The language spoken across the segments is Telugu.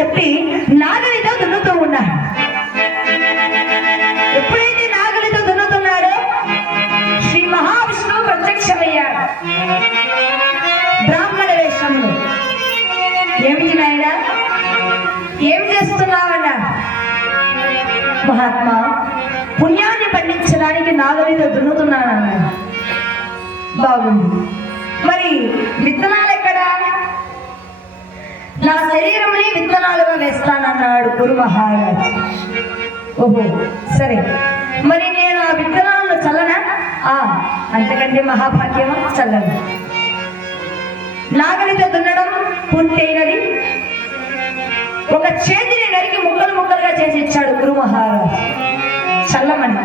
చెప్పి నాగలితో దున్నుతూ ఉన్నాడు. ఎప్పుడైతే నాగలితో దున్నుతున్నాడో శ్రీ మహావిష్ణువు ప్రత్యక్షమయ్యాడు బ్రాహ్మణ వేషంలో. ఏమిటి నాయన, ఏం చేస్తున్నావన్నా? మహాత్మా, పుణ్యాన్ని పండించడానికి నాగలితో దున్నుతున్నానన్నాడు. బాగుంది, మరి విత్తనాలు ఎక్కడా? నా శరీరంలో విత్తనాలుగా వేస్తానన్నాడు గురు మహారాజ్. ఓహో సరే, మరి నేను ఆ విత్తనాలను చల్లనా? అంతకంటే మహాభాగ్యమా, చల్లను. నాగలితో దున్నడం పూర్తయినది. ఒక చేతిని నరికి ముక్కలు ముక్కలుగా చేసి ఇచ్చాడు గురు మహారాజ్. చల్లమని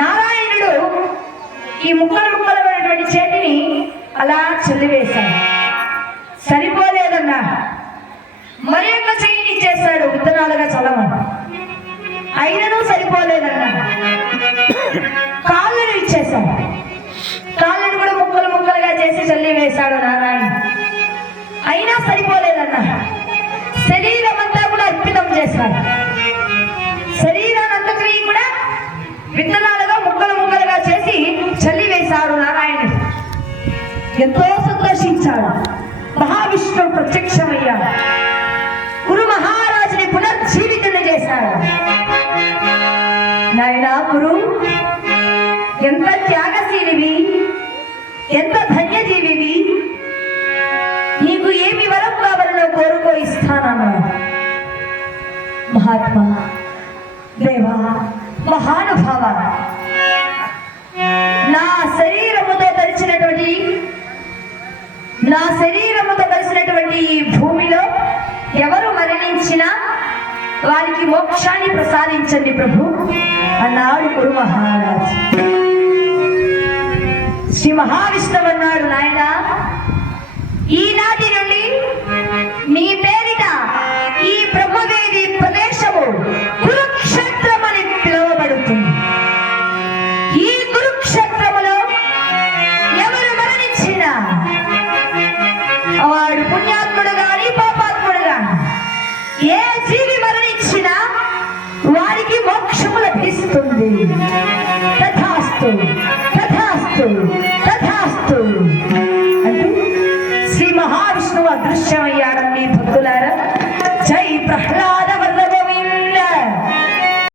నారాయణుడు ఈ ముక్కలు ముక్కలమైనటువంటి చేతిని అలా చల్లివేశాడు. సరిపోలేదన్నా మరి యొక్క చేయిని ఇచ్చేశాడు విత్తనాలుగా చల్లమని. అయినను సరిపోలేదన్నా కాళ్ళను ఇచ్చేశాడు. కాళ్ళను కూడా ముక్కలు ముక్కలుగా చేసి చల్లి వేశాడు నారాయణ. అయినా సరిపోలేదన్నా శరీరం అంతా కూడా అర్పితం చేశాడు. శరీరానంతటినీ కూడా విత్తనాలుగా ముక్కలు ముక్కలుగా చేసి చల్లి వేశాడు నారాయణుడు. ఎంతో సంతోషించాడు. మహావిష్ణువు ప్రత్యక్షమయ్యాడు. గురు మహారాజుని పునర్జీవితం చేశాడు. నాయనా గురు, ఎంత త్యాగశీలివి, ఎంత ధన్యజీవివి. నీకు ఏమి వరం కావాలో కోరుకో, ఇస్తానన్నాడు. మహాత్మా, దేవా, మహానుభావ, నా శరీరముతో కలిసినటువంటి ఈ భూమిలో ఎవరు మరణించినా వారికి మోక్షాన్ని ప్రసాదించండి ప్రభు అన్నాడు గురు మహారాజ్. శ్రీ మహావిష్ణువు అన్నాడు, నాయన, ఈనాటి నుండి నీ పేరిట